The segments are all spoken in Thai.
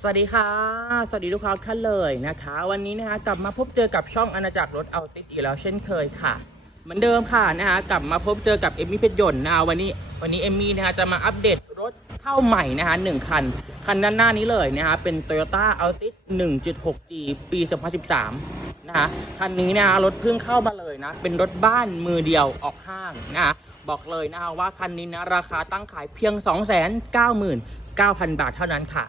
สวัสดีค่ะ สวัสดีลูกค้าท่านเลยนะคะ วันนี้นะคะกลับมาพบเจอกับช่องอาณาจักรรถเอาติดอีกแล้วเช่นเคยค่ะ เหมือนเดิมค่ะนะคะกลับมาพบเจอกับเอมมี่เพชรยนต์นะคะวันนี้วันนี้เอมมี่นะคะจะมาอัปเดตรถเข้าใหม่นะคะหนึ่งคัน คันด้านหน้านี้เลยนะคะเป็น Toyota Altis 1.6G ปี 2013 นะคะคันนี้นะคะรถเพิ่งเข้ามาเลยนะ เป็นรถบ้านมือเดียวออกห้างนะคะบอกเลยนะคะว่าคันนี้นะราคาตั้งขายเพียง 299,000 บาทเท่านั้นค่ะ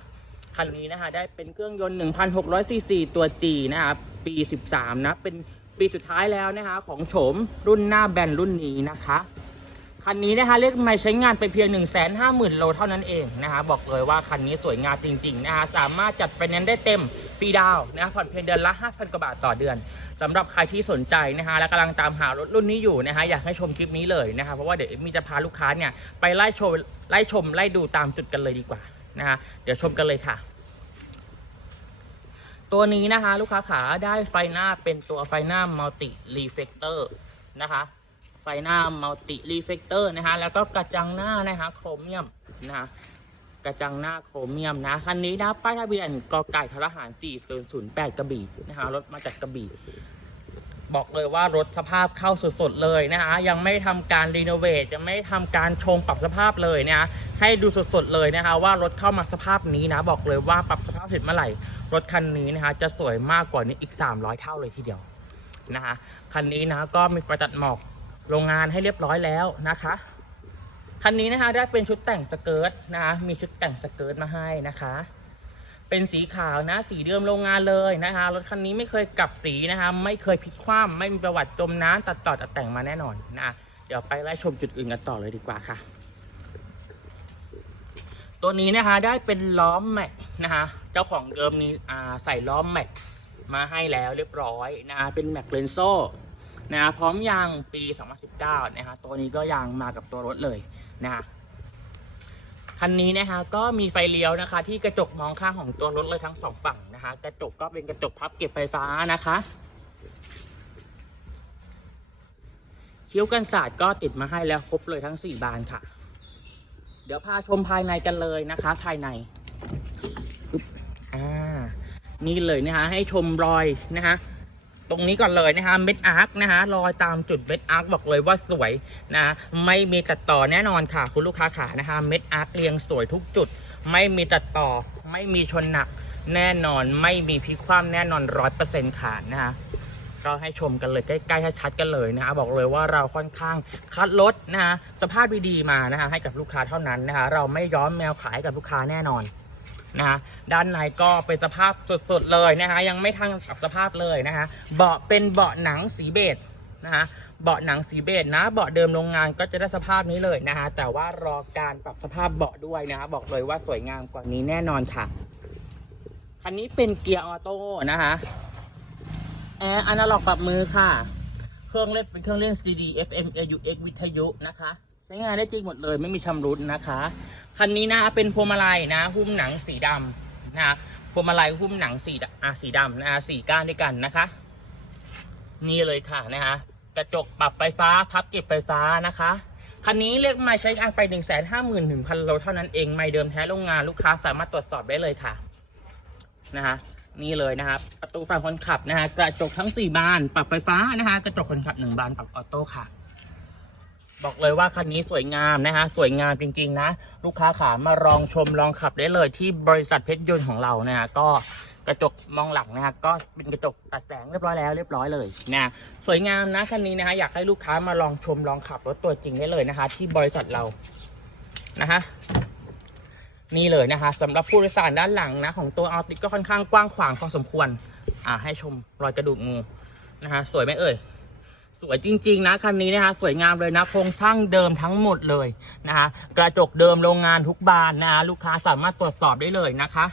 คันนี้นะคะได้เป็นเครื่องยนต์1,600ซีซีตัว G นะคะปี 13 นะ เป็นปีสุดท้ายแล้วนะคะ ของโฉมรุ่นหน้าแบนรุ่นนี้นะคะคันนี้นะคะเรียกมาใช้งานไปเพียง 1 5 0 0 0 0 โลเท่านั้นเองนะคะบอกเลยว่าคันนี้สวยงามจริง ๆ นะคะสามารถจัดไฟแนนซ์ได้เต็มฟรีดาวนะผ่อนเพียงเดือนละ 5,000 กว่าบาทต่อเดือนสำหรับใครที่สนใจนะคะและกำลังตามหารถรุ่นนี้อยู่นะคะอยากให้ชมคลิปนี้เลยนะคะเพราะว่าเดี๋ยวมีจะพาลูกค้าเนี่ยไปไล่ชมไล่ชมไล่ดูตามจุดกันเลยดีกว่านะคะเดี๋ยวชมกันเลยค่ะ ตัวนี้นะคะลูกค้าขาได้ไฟหน้าเป็นตัวไฟหน้ามัลติรีเฟกเตอร์นะคะไฟหน้ามัลติรีเฟกเตอร์นะคะแล้วก็กระจังหน้านะคะโครเมียมนะคะกระจังหน้าโครเมียมนะคันนี้นะป้ายทะเบียนกไก่ทรหาร4008กระบี่นะคะรถมาจากกระบี่บอกเลยว่ารถสภาพเข้าสดๆเลยนะคะยังไม่ทำการรีโนเวทยังไม่ทำการชงปรับสภาพเลยนะคะให้ดูสดๆเลยนะคะว่ารถเข้ามาสภาพนี้นะบอกเลยว่าปรับสภาพ เสร็จเมื่อไหร่ รถคันนี้นะคะ จะสวยมากกว่านี้อีก 300 เท่าเลยทีเดียวนะคะ คันนี้นะก็มีไฟตัดหมอกโรงงานให้เรียบร้อยแล้วนะคะ คันนี้นะคะได้เป็นชุดแต่งสเกิร์ตนะคะมีชุดแต่งสเกิร์ตมาให้นะคะ เป็นสีขาวนะสีเดิมโรงงานเลยนะคะ รถคันนี้ไม่เคยกลับสีนะคะ ไม่เคยพลิกคว่ำไม่มีประวัติจมน้ำตัดต่อตัดแต่งมาแน่นอนนะเดี๋ยวไปไล่ชมจุดอื่นกันต่อเลยดีกว่าค่ะ ตัวนี้นะคะได้เป็นล้อมแม็กนะคะเจ้าของเดิมนี้อ่าใส่ล้อมแม็กมาให้แล้วเรียบร้อยนะคะเป็นแม็กเลนโซนะพร้อมยางปี 2019 นะคะตัวนี้ก็ยางมากับตัวรถเลยนะคะคันนี้นะคะก็มีไฟเลี้ยวนะคะ ที่กระจกมองข้างของตัวรถเลยทั้งสองฝั่งนะคะกระจกก็เป็นกระจกพับเก็บไฟฟ้านะคะคิ้วกันศาสตร์ก็ติดมาให้แล้วครบเลยทั้งสี่บานค่ะ เดี๋ยวพาชมภายในกันเลยนะคะ ภายในอ่านี่เลยนะคะให้ชมรอยนะคะตรงนี้ก่อนเลยนะคะเม็ดอาร์คนะคะรอยตามจุดเม็ดอาร์คบอกเลยว่าสวยนะไม่มีตัดต่อแน่นอนค่ะ คุณลูกค้าขานะคะเม็ดอาร์คเรียงสวยทุกจุด ไม่มีตัดต่อ ไม่มีชนหนัก แน่นอนไม่มีพลิกคว่ำแน่นอนร้อยเปอร์เซ็นต์ขาดนะคะ ก็ให้ชมกันเลยใกล้ๆชัดๆกันเลยนะคะบอกเลยว่าเราค่อนข้างคัดรถนะคะสภาพดีๆมานะคะให้กับลูกค้าเท่านั้นนะคะเราไม่ย้อมแมวขายกับลูกค้าแน่นอนนะคะด้านในก็เป็นสภาพสดๆเลยนะคะยังไม่ทั้งกับสภาพเลยนะคะเบาะเป็นเบาะหนังสีเบจนะคะเบาะหนังสีเบจนะ เบาะเดิมโรงงานก็จะได้สภาพนี้เลยนะคะแต่ว่ารอการปรับสภาพเบาะด้วยนะคะบอกเลยว่าสวยงามกว่านี้แน่นอนค่ะ คันนี้เป็นเกียร์ออโต้นะคะ แอร์อนาล็อกปรับมือค่ะ เครื่องเล่นเป็นเครื่องเล่น CD FM AUX วิทยุนะคะ ใช้งานได้จริงหมดเลยไม่มีชำรุดนะคะ คันนี้นะเป็นพวงมาลัยนะหุ้มหนังสีดำนะพวงมาลัยหุ้มหนังสีอะสีดำนะสีก้านด้วยกันนะคะ นี่เลยค่ะนะคะกระจกปรับไฟฟ้าพับเก็บไฟฟ้านะคะคันนี้เรียกมาใช้งานไป 1 5 1 0 0 0โลเท่านั้นเองไม่เดิมแท้โรงงานลูกค้าสามารถตรวจสอบได้เลยค่ะนะคะ นี่เลยนะครับ ประตูฝั่งคนขับนะคะกระจกทั้ง 4 บาน ปรับไฟฟ้านะคะกระจกคนขับ 1 บานปรับออโต้ค่ะ บอกเลยว่าคันนี้สวยงามนะคะสวยงามจริงๆนะ ลูกค้าขามาลองชมลองขับได้เลยที่บริษัทเพชรยนต์ของเรานะฮะก็กระจกมองหลังนะฮะก็เป็นกระจกตัดแสงเรียบร้อยแล้วเรียบร้อยเลยนะสวยงามนะคันนี้นะคะอยากให้ลูกค้ามาลองชมลองขับรถตัวจริงได้เลยนะคะ ที่บริษัทเรานะคะ นี่เลยนะคะสำหรับผู้โดยสารด้านหลังนะของตัวอัลติก็ค่อนข้างกว้างขวางพอสมควรอ่าให้ชมรอยกระดูกงูนะคะสวยไหมเอ่ยสวยจริง ๆ นะคันนี้นะคะสวยงามเลยนะโครงสร้างเดิมทั้งหมดเลยนะคะกระจกเดิมโรงงานทุกบานนะคะลูกค้าสามารถตรวจสอบได้เลยนะคะ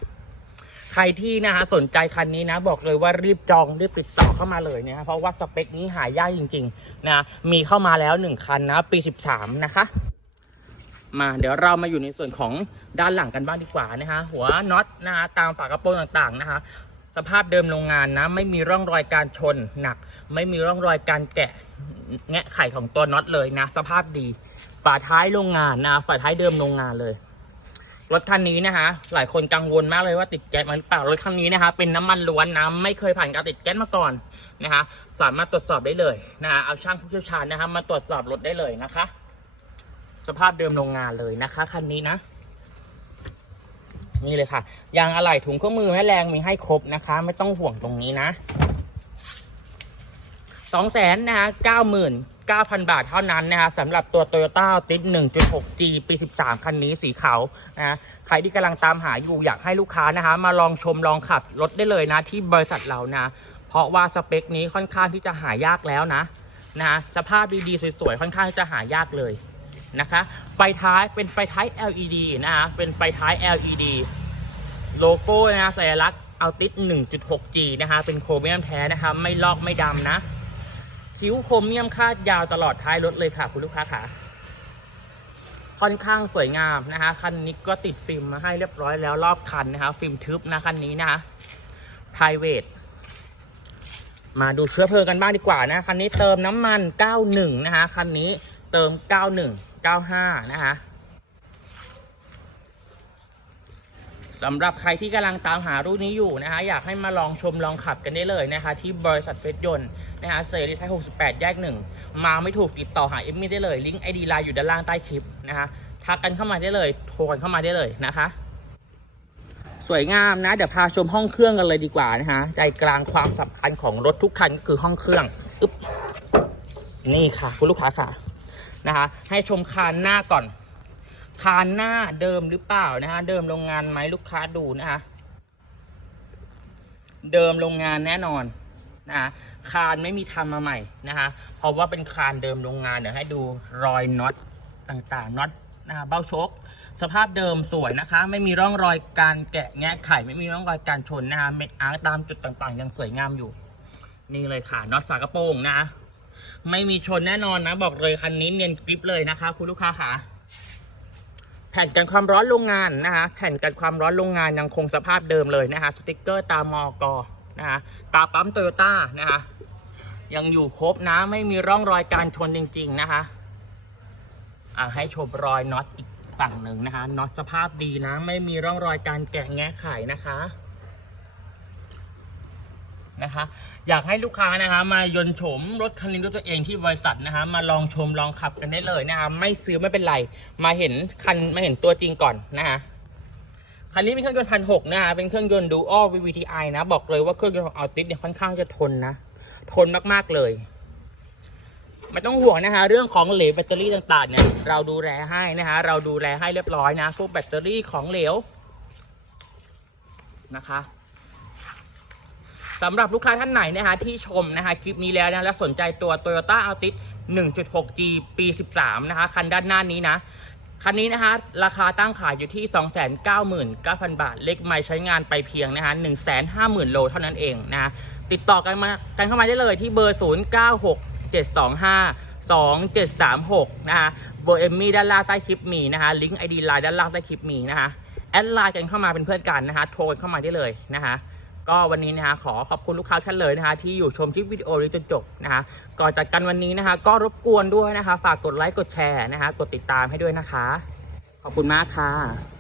ใครที่นะคะสนใจคันนี้นะบอกเลยว่ารีบจองรีบติดต่อเข้ามาเลยนะเพราะว่าสเปคนี้หายากจริงๆนะมีเข้ามาแล้วหนึ่งคันนะปี 13 นะคะ มาเดี๋ยวเรามาอยู่ในส่วนของ ด้านหลังกันบ้างดีกว่านะคะหัวน็อตนะคะตามฝากระโปรงต่างๆนะคะสภาพเดิมโรงงานนะไม่มีร่องรอยการชนหนัก ไม่มีร่องรอยการแกะแงะไข่ของตัวน็อตเลยนะสภาพดีฝาท้ายโรงงานนะฝาท้ายเดิมโรงงานเลยรถคันนี้นะคะหลายคนกังวลมากเลยว่าติดแก๊สมาหรือเปล่ารถคันนี้นะคะเป็นน้ำมันล้วนนะไม่เคยผ่านการติดแก๊สมาก่อนนะคะสามารถตรวจสอบได้เลยนะคะเอาช่างผู้เชี่ยวชาญนะคะมาตรวจสอบรถได้เลยนะคะ สภาพเดิมโรงงานเลยนะคะคันนี้นะ นี่เลยค่ะ ยางอะไหล่ถุงเครื่องมือแม่แรงมีให้ครบนะคะ ไม่ต้องห่วงตรงนี้นะสองแสนนะคะเก้าหมื่นเก้าพันบาทเท่านั้นนะคะสำหรับตัว Toyota a l t i s 1.6G ปี 13 คันนี้สีขาวนะใครที่กำลังตามหาอยู่อยากให้ลูกค้านะคะ มาลองชมลองขับรถได้เลยนะ ที่บริษัทเรานะ เพราะว่าสเปคนี้ค่อนข้างที่จะหายากแล้วนะนะสภาพดีๆ สวยๆ ค่อนข้างที่จะหายากเลย นะคะ ไฟท้ายเป็นไฟท้าย LED นะคะเป็นไฟท้าย LED โลโก้นะสัญลักษณ์เอัลติส 1.6G นะคะเป็นโครเมียมแท้นะคะไม่ลอกไม่ดำนะ คิ้วโครเมียมคาดยาวตลอดท้ายรถเลยค่ะ คุณลูกค้าค่ะ ค่อนข้างสวยงามนะคะคันนี้ก็ติดฟิล์มมาให้เรียบร้อยแล้วรอบคันนะคะฟิล์มทึบนะคันนี้นะคะ private มาดูเชื้อเพลิงกันบ้างดีกว่านะคันนี้เติมน้ำมัน 91 นะคะคันนี้เติม 91 95 นะคะสำหรับใครที่กำลังตามหารุ่นนี้อยู่นะคะ อยากให้มาลองชมลองขับกันได้เลยนะคะ ที่บริษัทเพชรยนต์นะคะเซรีไทย68 แยกหนึ่งมาไม่ถูกติดต่อหาเอมมี่ได้เลย ลิงก์ไอดีไลน์อยู่ด้านล่างใต้คลิปนะคะทักกันเข้ามาได้เลยโทรกันเข้ามาได้เลยนะคะ สวยงามนะ เดี๋ยวพาชมห้องเครื่องกันเลยดีกว่านะคะใจกลางความสำคัญของรถทุกคันก็คือห้องเครื่องอึ๊บนี่ค่ะ คุณลูกค้าค่ะ นะคะ ให้ชมคานหน้าก่อน คานหน้าเดิมหรือเปล่านะฮะเดิมโรงงานไหมลูกค้าดูนะคะ เดิมโรงงานแน่นอนนะฮะคานไม่มีทำมาใหม่นะคะ เพราะว่าเป็นคานเดิมโรงงานเดี๋ยวให้ดูรอยน็อตต่างๆน็อตนะคะเบ้าชก สภาพเดิมสวยนะคะ ไม่มีร่องรอยการแกะแงะไข่ไม่มีร่องรอยการชนนะคะเม็ดอาร์ตามจุดต่างๆ ยังสวยงามอยู่ นี่เลยค่ะน็อตฝากระโปรงนะ ไม่มีชนแน่นอนนะ บอกเลยคันนี้เนียนกริปเลยนะคะ คุณลูกค้าค่ะ แผ่นกันความร้อนโรงงานนะคะ แผ่นกันความร้อนโรงงานยังคงสภาพเดิมเลยนะคะ สติกเกอร์ตามอกนะคะตาปั๊มโตโยต้านะคะ ยังอยู่ครบนะ ไม่มีร่องรอยการชนจริง ๆ นะคะอ่าให้ชมรอยน็อตอีกฝั่งหนึ่งนะคะน็อตสภาพดีนะ ไม่มีร่องรอยการแกะแงะไขนะคะ นะคะ อยากให้ลูกค้านะคะ มายนต์โฉมรถคันนี้ด้วยตัวเองที่บริษัทนะคะ มาลองชมลองขับกันได้เลยนะคะ ไม่ซื้อไม่เป็นไร มาเห็นคันมาเห็นตัวจริงก่อนนะคะคันนี้เป็นเครื่องยนต์พันหกนะคะเป็นเครื่องยนต์ดูอัล VVTi นะ บอกเลยว่าเครื่องยนต์ของอัลติสเนี่ยค่อนข้างจะทนนะ ทนมากๆเลยไม่ต้องห่วงนะคะ เรื่องของเหลวแบตเตอรี่ต่างๆ เนี่ย เราดูแลให้นะคะ เราดูแลให้เรียบร้อยนะพวกแบตเตอรี่ของเหลวนะคะ สำหรับลูกค้าท่านไหนนะคะที่ชมนะคะคลิปนี้แล้วนะและสนใจตัว Toyota Altis 1.6G ปี 13 นะคะ คันด้านหน้านี้นะ คันนี้นะคะราคาตั้งขายอยู่ที่ 299,000 บาท เลขไม้ใช้งานไปเพียงนะคะ150,000 โลเท่านั้นเองนะะติดต่อกันมากันเข้ามาได้เลยที่เบอร์ 096725 2736 นะคะเบอร์เอมมี่ด้านล่างใต้คลิปมีนะคะลิงก์ไอดีไลน์ด้านล่างใต้คลิปมีนะคะแอดไลน์กันเข้ามาเป็นเพื่อนกันนะคะโทรกันเข้ามาได้เลยนะคะ ก็วันนี้นะคะขอขอบคุณลูกค้าท่านเลยนะคะที่อยู่ชมคลิปวิดีโอนี้จนจบนะคะก่อนจากกันวันนี้นะคะก็รบกวนด้วยนะคะ ฝากกดไลค์กดแชร์นะคะกดติดตามให้ด้วยนะคะ ขอบคุณมากค่ะ